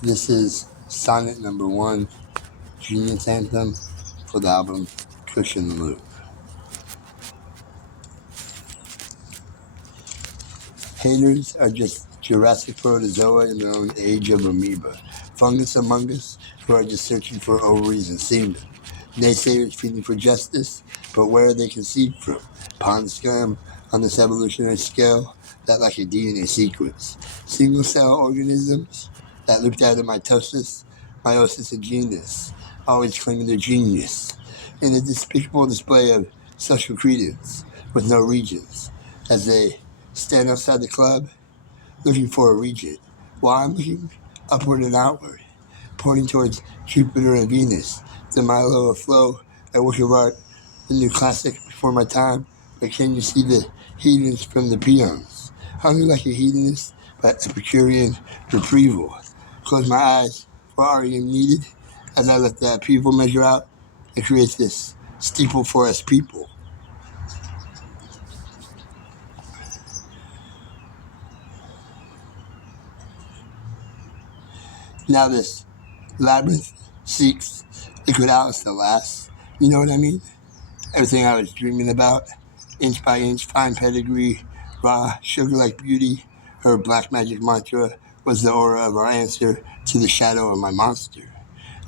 This is sonnet number 1, Genius Anthem for the album Kush in the Louvre. Haters are just Jurassic protozoa in their own age of amoeba. Fungus among us who are just searching for ovaries and semen. Naysayers feeling for justice, but where are they conceived from? Pond scum on this evolutionary scale that like a DNA sequence. Single cell organisms that looped out of mitosis, meiosis, and genus, always claiming their genius. In a despicable display of social credence with no regions, as they stand outside the club looking for a regent, while I'm looking upward and outward, pointing towards Jupiter and Venus, the Milo of flow, a work of art, the new classic before my time. But can you see the heathens from the peons? Hungry like a hedonist, but Epicurean retrieval. Close my eyes for REM needed, as I let the upheaval measure out and create this steeple for us people. Now this labyrinth seeks liquid Alice to last. You know what I mean? Everything I was dreaming about, inch by inch, fine pedigree, raw, sugar-like beauty. Her black magic mantra was the aura of our answer to the shadow of my monster.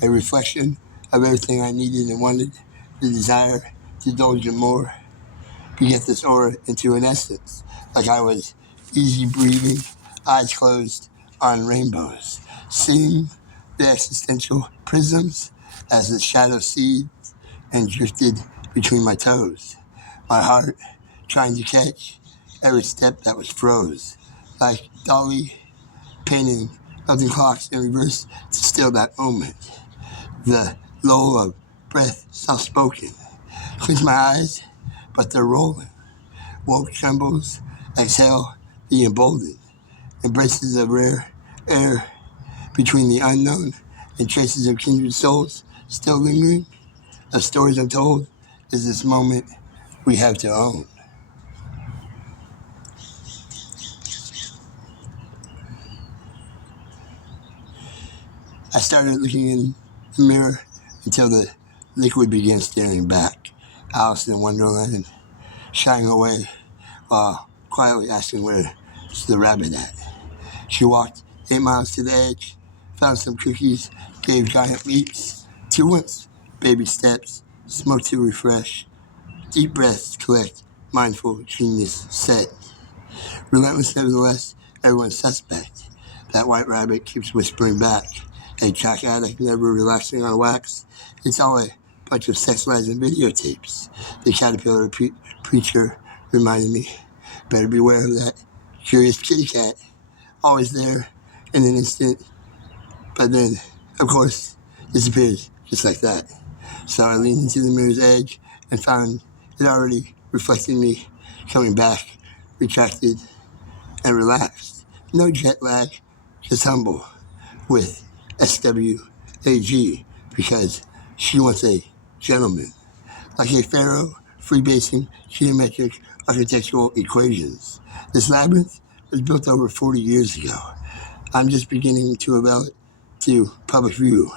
A reflection of everything I needed and wanted, the desire to indulge in more, to get this aura into an essence, like I was easy breathing, eyes closed on rainbows, seeing the existential prisms as the shadow seethed and drifted between my toes, my heart trying to catch every step that was froze, like Dolly painting melting clocks in reverse to still that moment. The lull of breath soft-spoken. Close my eyes, but they're rolling. Woke trembles, exhale, the emboldened. Embraces of rare air between the unknown and traces of kindred souls still lingering. Of stories untold is this moment we have to own. I started looking in the mirror until the liquid began staring back. Alice in Wonderland, shying away while quietly asking where's the rabbit at. She walked 8 miles to the edge, found some cookies, gave giant leaps, 2 once, baby steps, smoke to refresh, deep breaths collect, mindful genius set. Relentless nevertheless, everyone's suspect. That white rabbit keeps whispering back. A track addict never relaxing on wax. It's all a bunch of sex lies and videotapes. The caterpillar preacher reminded me, better beware of that curious kitty cat. Always there in an instant, but then, of course, disappears just like that. So I leaned into the mirror's edge and found it already reflecting me, coming back, retracted, and relaxed. No jet lag, just humble with SWAG because she wants a gentleman. Like a pharaoh, freebasing geometric architectural equations. This labyrinth was built over 40 years ago. I'm just beginning to avail it to public view.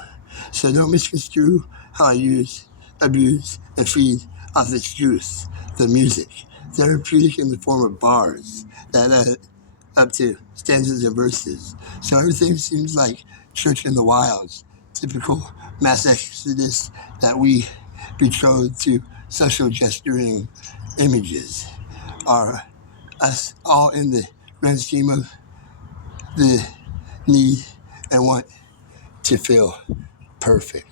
So don't misconstrue how I use, abuse, and feed off this juice, the music, therapeutic in the form of bars that add up to stanzas and verses. So everything seems like church in the wilds, typical mass exodus that we betrothed to social gesturing images are us all in the grand scheme of the need and want to feel perfect.